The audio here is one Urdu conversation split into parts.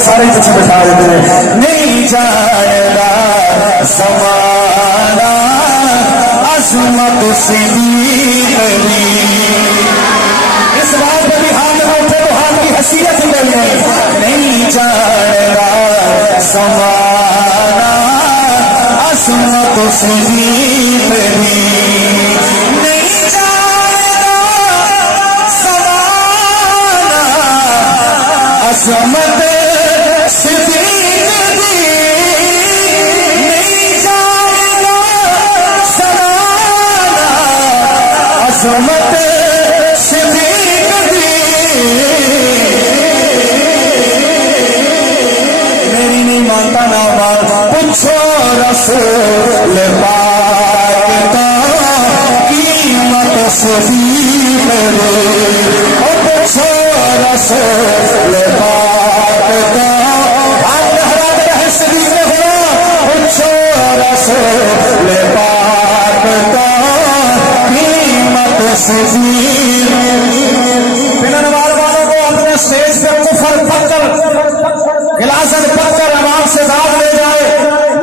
سارے پیچھے بٹھا دیتے ہیں نہیں جائے گا زمانہ عظمت سے اس بات پہ بھی ہاتھ نہ اٹھے تو ہاتھ کی حیثیت ہی نہیں جائے گا زمانہ عظمت سے نہیں جائے گا زمانہ عظمت میری نہیں مانتا نا بات پوچھو رسول پاک کا قیمت صدیق پوچھو رسول پاک کا صدیق ہوا پوچھو رسول پاک کا قیمت صدیق پنن والوں کو اپنے اسٹیج پہ کفر پڑھ کر غلاظت پڑھ کر عوام سے داد لے جائے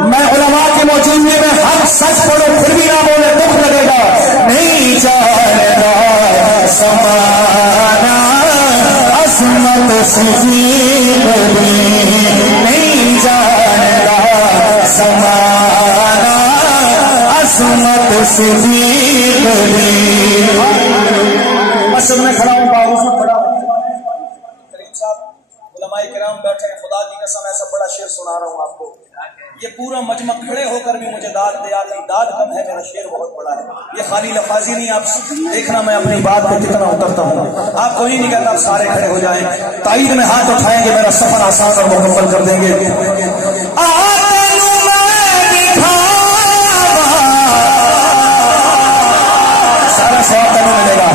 میں علماء کی موجودگی میں ہر سچ پڑھو پھر بھی نہ بولے دکھ لگے گا نہیں جائے گا زمانہ عظمت صدیق نہیں جائے گا زمانہ عظمت صدیق مسجد میں کھڑا ہوں باروف میں کھڑا ہوں کریم صاحب علماء کرام بیٹھے ہیں خدا کی قسم ایسا بڑا شعر سنا رہا ہوں آپ کو یہ پورا مجمع کھڑے ہو کر بھی مجھے داد دے آتی داد کم ہے میرا شعر بہت بڑا ہے یہ خالی لفاظی نہیں آپ دیکھنا میں اپنی بات پہ کتنا اترتا ہوں آپ کوئی نہیں کہتا آپ سارے کھڑے ہو جائیں تائید میں ہاتھ اٹھائیں گے میرا سفر آسان اور مکمل کر دیں گے سارا سواب تینوں ملے گا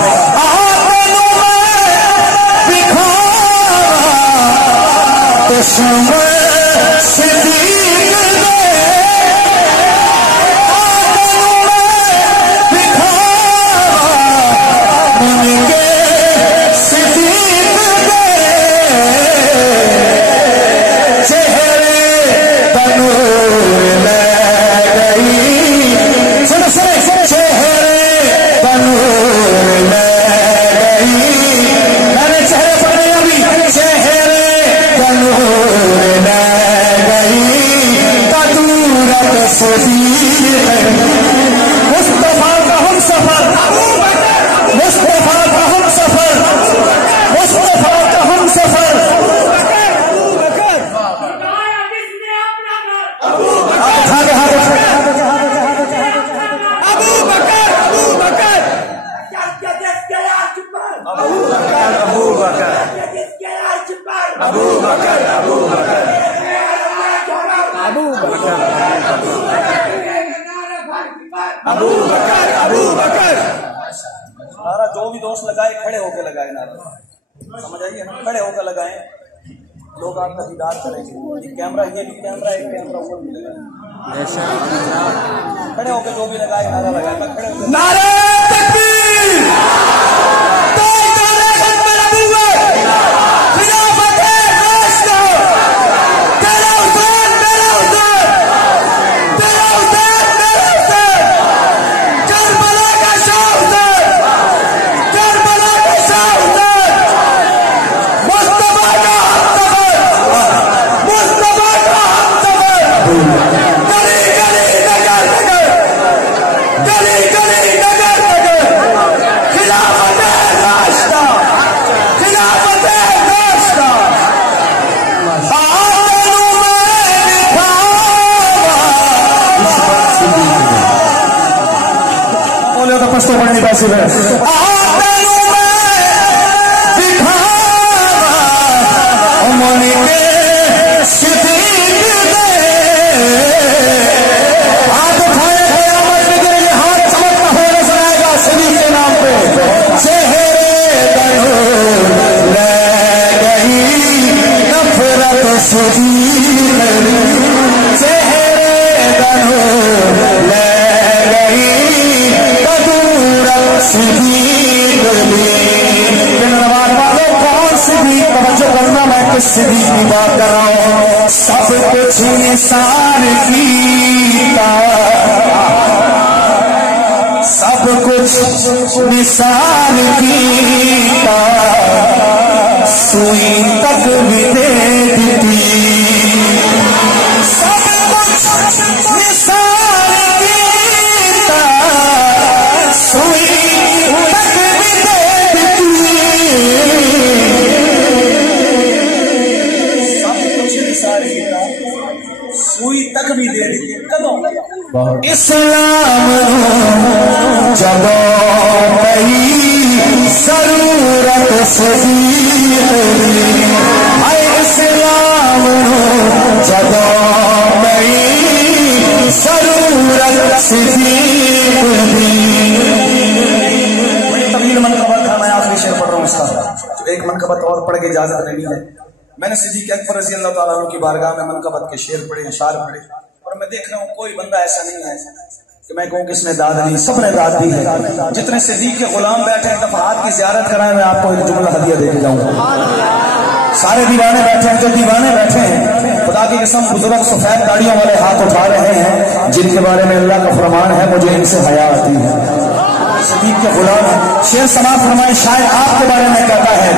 جو بھی دوست لگائے کھڑے ہو کے لگائے نعرہ سمجھ آئیے نا کھڑے ہو کے لگائیں لوگ آپ کا دیدار کریں گے یہ کیمرہ یہ بھی کیمرہ ایک کیمرہ اوپر بھی لگائیں کھڑے ہو کے جو بھی لگائے نعرہ لگائے میں کھڑے ہو کے نعرہ تکبیر نثار کیتا سب کچھ نثار کیتا سوئی تک بھی دے دیتی سب کچھ نثار کیتا سوئی تک بھی دے دیتی سب کچھ نثار کیتا سوئی تک بھی دے دیتی کدوں اسلام جب پئی ضرورت صدیق اے اسلام جب پئی ضرورت صدیق بڑی طویل منقبت تھا میں آخری شعر پڑھ رہا ہوں اس کا ایک منقبت اور پڑھ کے اجازت لینی ہے میں نے صدیق اکبر رضی اللہ تعالیٰ عنہ کی بارگاہ میں منقبت کے شعر پڑھے اشعار پڑھے اور میں دیکھ رہا ہوں کوئی بندہ ایسا نہیں ہے کہ میں کہوں کس نے داد دی سب نے داد دی ہے جتنے صدیق کے غلام بیٹھے ہیں دفعات کی زیارت کرائیں میں آپ کو ایک جملہ ہدیہ دے کے جاؤں گا سارے دیوانے بیٹھے ہیں جو دیوانے بیٹھے ہیں خدا کی قسم بزرگ سفید داڑیوں والے ہاتھ اٹھا رہے ہیں جن کے بارے میں اللہ کا فرمان ہے مجھے ان سے حیا آتی ہے صدیق کے غلام ہیں شعر سماعت فرمائے شاعر آپ کے بارے میں کہتا ہے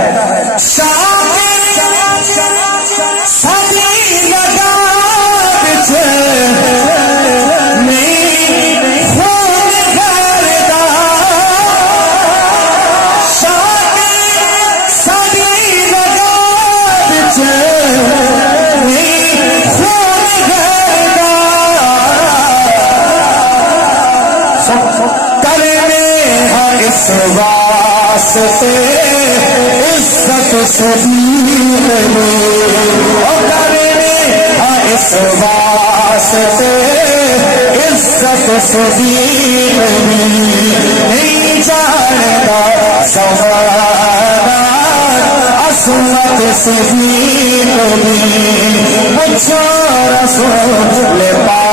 واسطے عزت صدیق اس واسطے عزت صدیق نہیں جانتا زمانہ عصمت صدیق پوچھو رسول پاک